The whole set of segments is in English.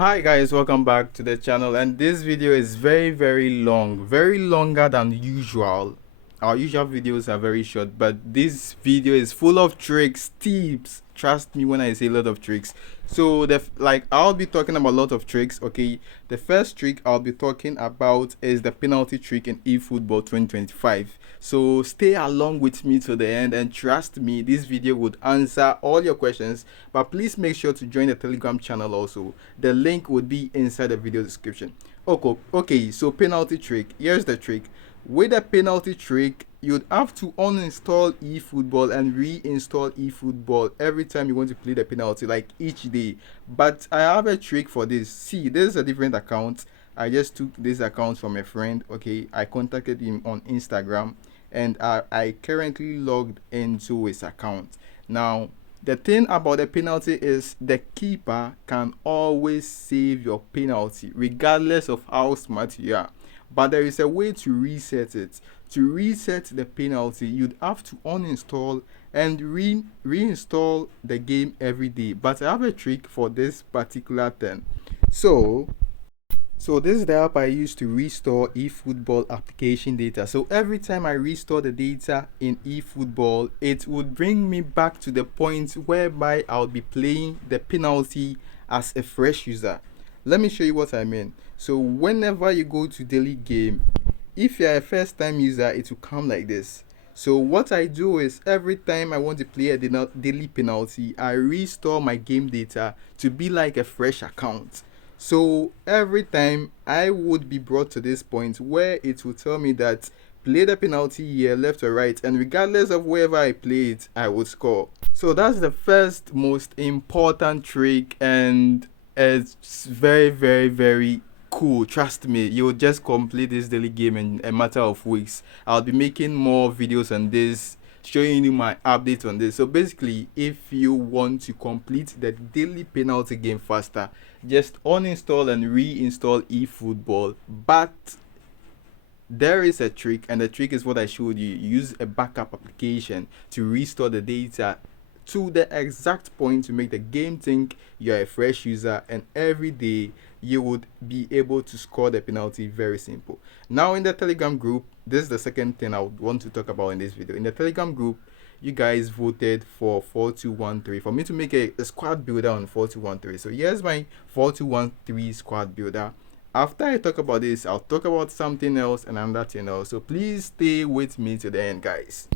Hi guys, welcome back to the channel, and this video is very long, very longer than usual. Our usual videos are very short, but this video is full of tricks, tips. Trust me when I say a lot of tricks. So I'll be talking about a lot of tricks. Okay, the first trick I'll be talking about is the penalty trick in eFootball 2025. So stay along with me to the end, and trust me, this video would answer all your questions. But please make sure to join the Telegram channel also. The link would be inside the video description. Okay, so penalty trick. Here's the trick. With a penalty trick, you'd have to uninstall eFootball and reinstall eFootball every time you want to play the penalty, like each day. But I have a trick for this. See, this is a different account. I just took this account from a friend. Okay, I contacted him on Instagram, and I currently logged into his account. Now, the thing about the penalty is the keeper can always save your penalty regardless of how smart you are. But there is a way to reset it. To reset the penalty, you'd have to uninstall and reinstall the game every day. But I have a trick for this particular thing. So this is the app I use to restore eFootball application data. So every time I restore the data in eFootball, it would bring me back to the point whereby I'll be playing the penalty as a fresh user. Let me show you what I mean. So whenever you go to daily game, if you're a first time user, it will come like this. So what I do is every time I want to play a daily penalty, I restore my game data to be like a fresh account. So every time I would be brought to this point where it will tell me that play the penalty here, left or right, and regardless of wherever I play it, I would score. So that's the first most important trick, and it's very cool. Trust me, you'll just complete this daily game in a matter of weeks. I'll be making more videos on this, showing you my updates on this. So basically, if you want to complete the daily penalty game faster, just uninstall and reinstall eFootball. But there is a trick, and the trick is what I showed you. Use a backup application to restore the data to the exact point to make the game think you're a fresh user, and every day you would be able to score the penalty. Very simple. Now in the Telegram group, this is the second thing I would want to talk about in this video. In the Telegram group, you guys voted for 4213 for me to make a squad builder on 4213. So here's my 4213 squad builder. After I talk about this, I'll talk about something else and another thing else. So please stay with me to the end, guys.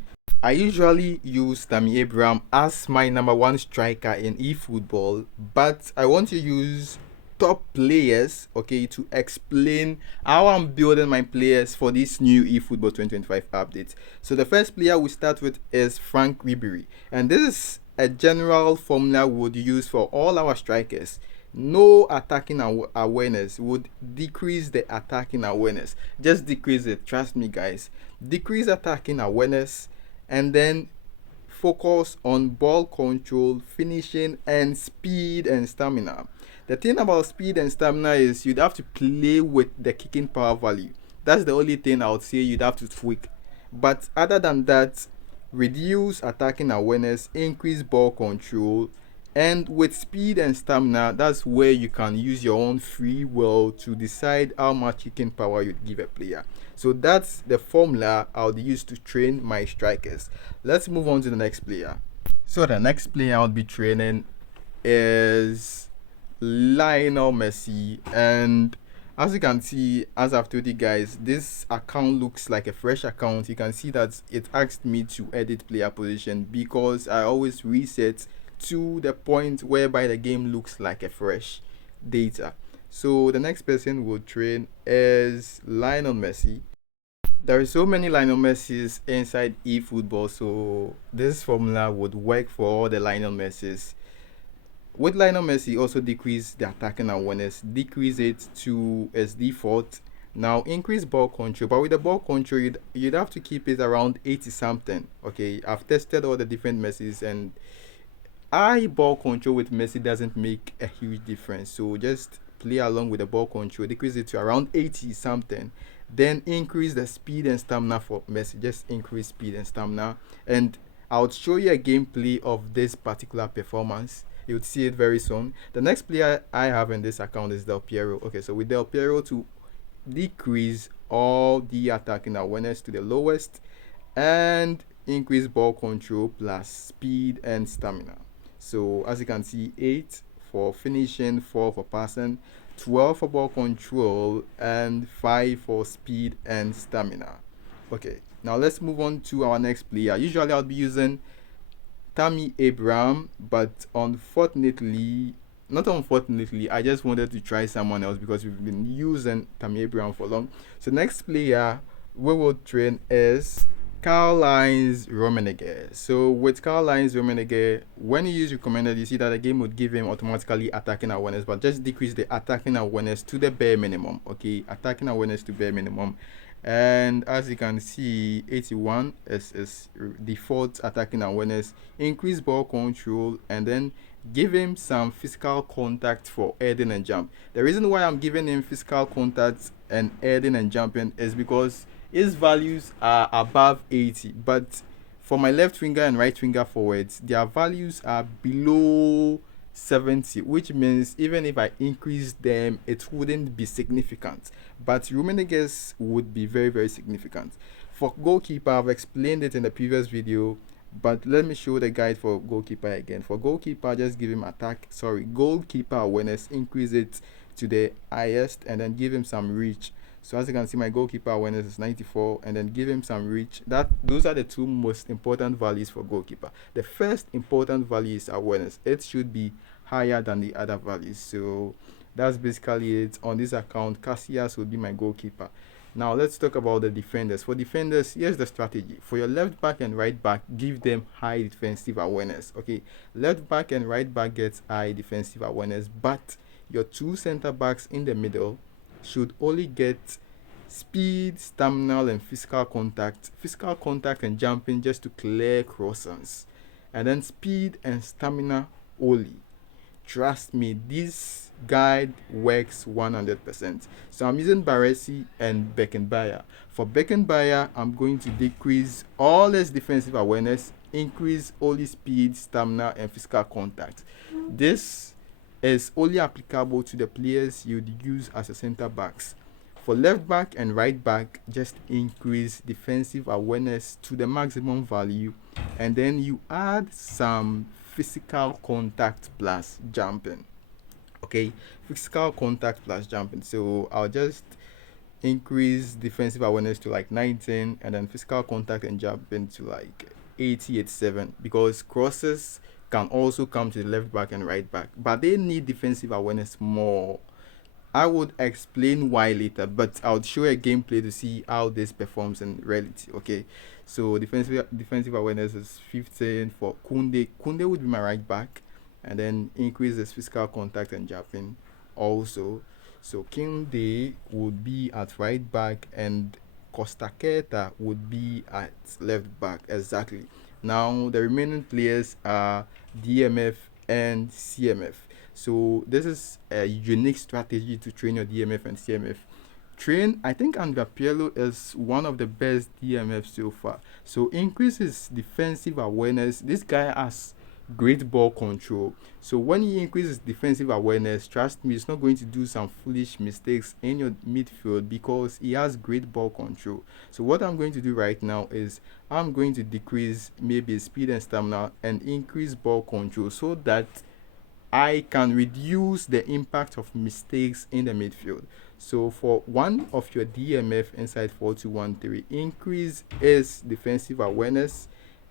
I usually use Tammy Abraham as my number one striker in eFootball, but I want to use top players, okay, to explain how I'm building my players for this new eFootball 2025 update. So the first player we start with is Frank Ribery, and this is a general formula we would use for all our strikers. No attacking awareness would decrease the attacking awareness. Just decrease it. Trust me, guys. Decrease attacking awareness, and then focus on ball control, finishing, and speed and stamina. The thing about speed and stamina is you'd have to play with the kicking power value. That's the only thing I would say you'd have to tweak. But other than that, reduce attacking awareness, increase ball control, and with speed and stamina, that's where you can use your own free will to decide how much kicking power you'd give a player. So that's the formula I'll use to train my strikers. Let's move on to the next player. So the next player I'll be training is Lionel Messi, and as you can see, as I've told you guys, this account looks like a fresh account. You can see that it asked me to edit player position because I always reset to the point whereby the game looks like a fresh data. So the next person we'll train is Lionel Messi. There are so many Lionel Messis inside eFootball, so this formula would work for all the Lionel Messis. With Lionel Messi, also decrease the attacking awareness, decrease it to its default. Now increase ball control, but with the ball control, you'd have to keep it around 80 something. Okay, I've tested all the different Messis, and high ball control with Messi doesn't make a huge difference. So just play along with the ball control, decrease it to around 80 something. Then increase the speed and stamina for Messi. Just increase speed and stamina, and I'll show you a gameplay of this particular performance. You would see it very soon. The next player I have in this account is Del Piero. Okay, so with Del Piero, to decrease all the attacking awareness to the lowest and increase ball control plus speed and stamina. So as you can see, 8 for finishing, 4 for passing, 12 for ball control, and 5 for speed and stamina. Okay, now let's move on to our next player. Usually I'll be using Tammy Abraham, but unfortunately, not unfortunately, I just wanted to try someone else because we've been using Tammy Abraham for long. So next player we will train is Karl-Heinz Rummenigge. So with Karl-Heinz Rummenigge, when you use recommended, you see that the game would give him automatically attacking awareness, but just decrease the attacking awareness to the bare minimum. Okay, attacking awareness to bare minimum. And as you can see, 81 is default attacking awareness, increase ball control, and then give him some physical contact for heading and jump. The reason why I'm giving him physical contact and heading and jumping is because his values are above 80, but for my left winger and right winger forwards, their values are below 70, which means even if I increase them, it wouldn't be significant. But Rummenigge's would be very, very significant. For goalkeeper, I've explained it in the previous video, but let me show the guide for goalkeeper again. For goalkeeper, just give him goalkeeper awareness, increase it to the highest, and then give him some reach. So as you can see, my goalkeeper awareness is 94, and then give him some reach. Those are the two most important values for goalkeeper. The first important value is awareness. It should be higher than the other values. So that's basically it. On this account, Casillas will be my goalkeeper. Now let's talk about the defenders. For defenders, here's the strategy. For your left back and right back, give them high defensive awareness. Okay, left back and right back gets high defensive awareness, but your two center backs in the middle should only get speed, stamina, and physical contact and jumping just to clear crossings, and then speed and stamina only. Trust me, this guide works 100%. So I'm using Baresi and Beckenbauer. For Beckenbauer, I'm going to decrease all his defensive awareness, increase only speed, stamina, and physical contact. This is only applicable to the players you'd use as a center backs. For left back and right back, just increase defensive awareness to the maximum value, and then you add some physical contact plus jumping. Okay, physical contact plus jumping. So I'll just increase defensive awareness to like 19, and then physical contact and jumping to like 80, 87, because crosses can also come to the left back and right back, but they need defensive awareness more. I would explain why later, but I'll show a gameplay to see how this performs in reality. Okay, so defensive awareness is 15 for Kunde. Kunde would be my right back, and then increase his physical contact and jumping also. So Kunde would be at right back, and Costa Keta would be at left back. Exactly. Now the remaining players are DMF and CMF. So this is a unique strategy to train your DMF and CMF. I think Andrea Pirlo is one of the best DMFs so far. So increase his defensive awareness. This guy has great ball control. So when he increases defensive awareness, trust me, he's not going to do some foolish mistakes in your midfield because he has great ball control. So what I'm going to do right now is I'm going to decrease maybe speed and stamina and increase ball control so that I can reduce the impact of mistakes in the midfield. So for one of your DMF inside 4-2-1-3, increase his defensive awareness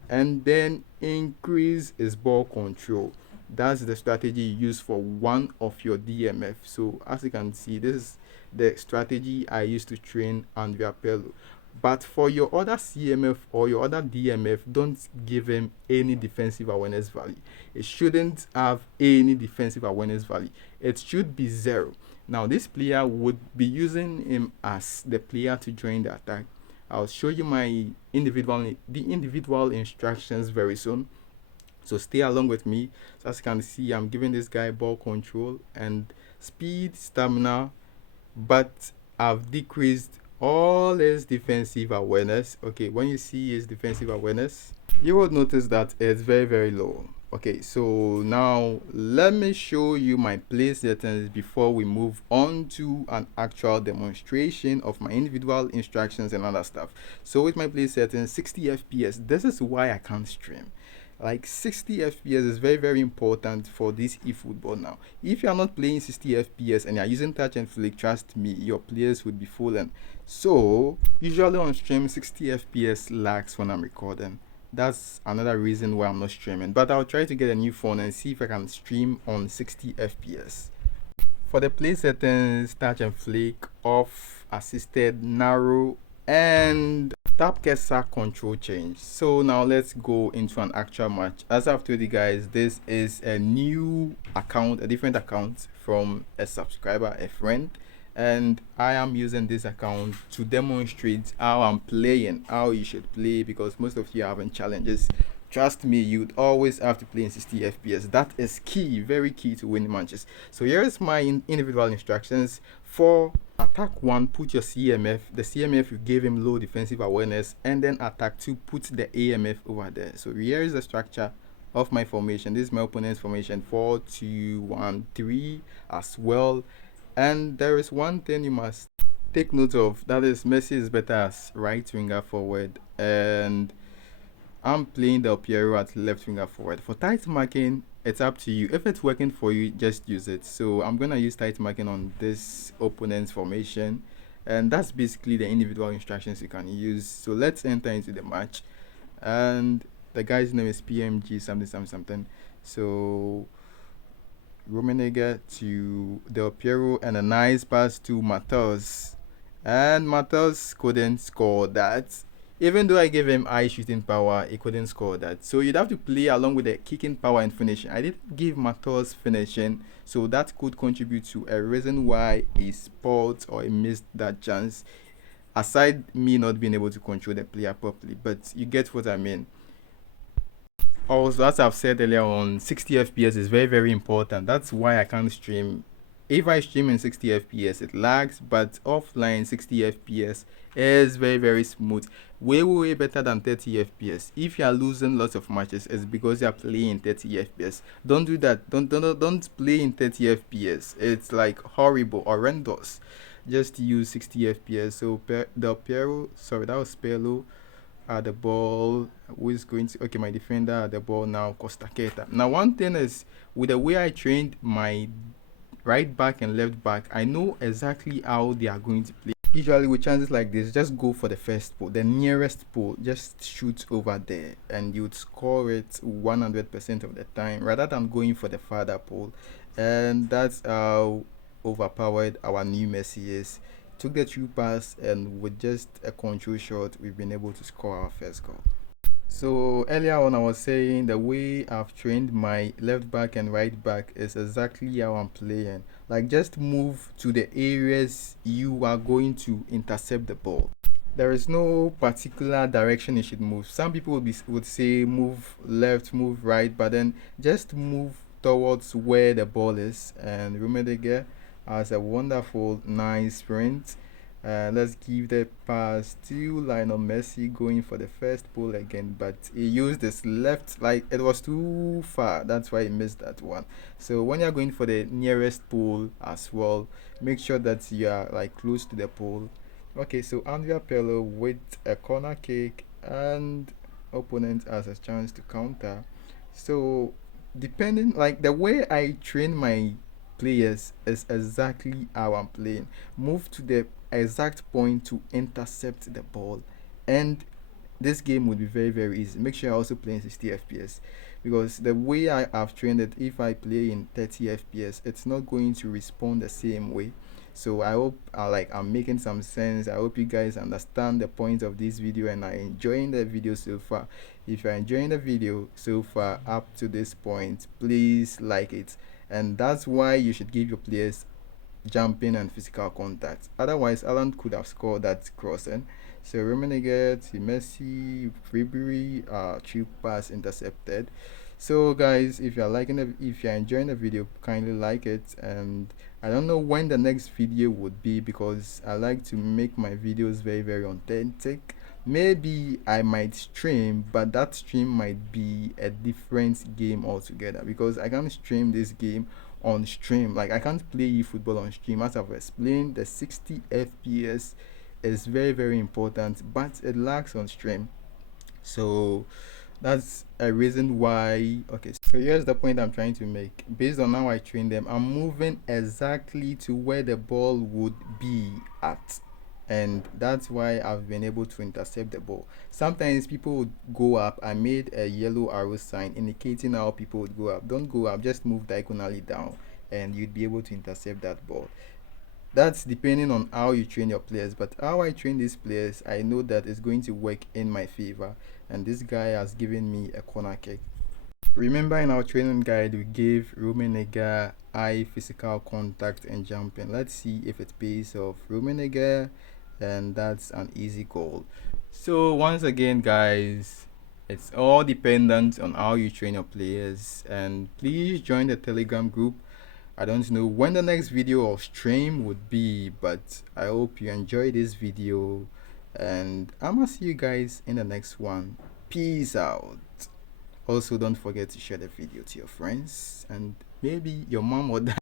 and then increase his ball control. That's the strategy you use for one of your DMF. So as you can see, this is the strategy I used to train Andrea Pirlo. But for your other CMF or your other DMF, don't give him any defensive awareness value. It shouldn't have any defensive awareness value. It should be 0. Now this player would be using him as the player to join the attack. I'll show you my individual instructions very soon. So stay along with me. So as you can see, I'm giving this guy ball control and speed, stamina, but I've decreased all his defensive awareness. Okay, when you see his defensive awareness, you will notice that it's very, very low. Okay, so now let me show you my play settings before we move on to an actual demonstration of my individual instructions and other stuff. So with my play settings, 60 fps, this is why I can't stream. Like 60 fps is very important for this eFootball now. If you are not playing 60 fps and you are using touch and flick, trust me, your players would be falling. So usually on stream 60 fps lags when I'm recording. That's another reason why I'm not streaming, but I'll try to get a new phone and see if I can stream on 60 fps. For the play settings, touch and flick, off, assisted, narrow, and tap cursor control change. So now let's go into an actual match. As I've told you guys, this is a new account, a different account from a subscriber, a friend, and I am using this account to demonstrate how I'm playing, how you should play, because most of you are having challenges. Trust me, you'd always have to play in 60 fps. That is key, very key to win matches. So here's my individual instructions. For attack 1, put your CMF. The CMF, you gave him low defensive awareness, and then attack 2, put the AMF over there. So here is the structure of my formation. This is my opponent's formation, 4-2-1-3 as well. And there is one thing you must take note of, that is Messi is better as right winger forward, and I'm playing Del Piero at left winger forward. For tight marking, it's up to you. If it's working for you, just use it. So I'm gonna use tight marking on this opponent's formation, and that's basically the individual instructions you can use. So let's enter into the match, and the guy's name is PMG something. So Rummenigge to Del Piero, and a nice pass to Matheus, and Matheus couldn't score that. Even though I gave him high shooting power, he couldn't score that. So you'd have to play along with the kicking power and finishing. I didn't give Matheus finishing, so that could contribute to a reason why he spoiled or he missed that chance, aside me not being able to control the player properly. But you get what I mean. Also, as I've said earlier on, 60 fps is very important. That's why I can't stream. If I stream in 60 fps, it lags, but offline 60 fps is very smooth, way better than 30 fps. If you are losing lots of matches, it's because you are playing 30 fps. Don't do that. Don't play in 30 fps. It's like horrendous. Just use 60 fps. So Del Piero, sorry, that was Perlo at the ball. Who is going to, okay, my defender at the ball now, Costa Keta. Now one thing is, with the way I trained my right back and left back, I know exactly how they are going to play. Usually with chances like this, just go for the first pole, the nearest pole, just shoot over there, and you'd score it 100% of the time, rather than going for the farther pole. And that's how overpowered our new Messi is. Took the true pass, and with just a control shot, we've been able to score our first goal. So earlier on, I was saying the way I've trained my left back and right back is exactly how I'm playing. Like, just move to the areas you are going to intercept the ball. There is no particular direction you should move. Some people would say move left, move right, but then just move towards where the ball is. And Rummenigge has a wonderful, nice sprint. Let's give the pass to Lionel Messi, going for the first ball again, but he used his left, like it was too far. That's why he missed that one. So when you're going for the nearest pole as well, make sure that you are like close to the pole. Okay, so Andrea Pirlo with a corner kick, and opponent has a chance to counter. So depending, like the way I train my players is exactly how I'm playing. Move to the exact point to intercept the ball, and this game would be very easy. Make sure I also play in 60 fps, because the way I have trained it, if I play in 30 fps, it's not going to respond the same way. So I hope I'm making some sense. I hope you guys understand the point of this video and are enjoying the video so far. If you're enjoying the video so far up to this point, please like it, and that's why you should give your players jumping and physical contact. Otherwise, Alan could have scored that crossing. So Rummenigge to Messi, Ribery, cheap pass intercepted. So guys, if you're enjoying the video, kindly like it. And I don't know when the next video would be, because I like to make my videos very authentic. maybe I might stream, but that stream might be a different game altogether, because I can't stream this game on stream. Like, I can't play eFootball on stream. As I've explained, the 60 FPS is very, very important, but it lacks on stream. So that's a reason why. Okay, so here's the point I'm trying to make. Based on how I train them, I'm moving exactly to where the ball would be at, and that's why I've been able to intercept the ball. Sometimes people would go up. I made a yellow arrow sign indicating how people would go up. Don't go up, just move diagonally down, and you'd be able to intercept that ball. That's depending on how you train your players, but how I train these players, I know that it's going to work in my favor. And this guy has given me a corner kick. Remember, in our training guide we gave Rummenigge eye physical contact and jumping. Let's see if it pays off. Rummenigge, and that's an easy goal. So once again, guys, it's all dependent on how you train your players. And please join the Telegram group. I don't know when the next video or stream would be, but I hope you enjoy this video, and I'm gonna see you guys in the next one. Peace out. Also, don't forget to share the video to your friends and maybe your mom or dad.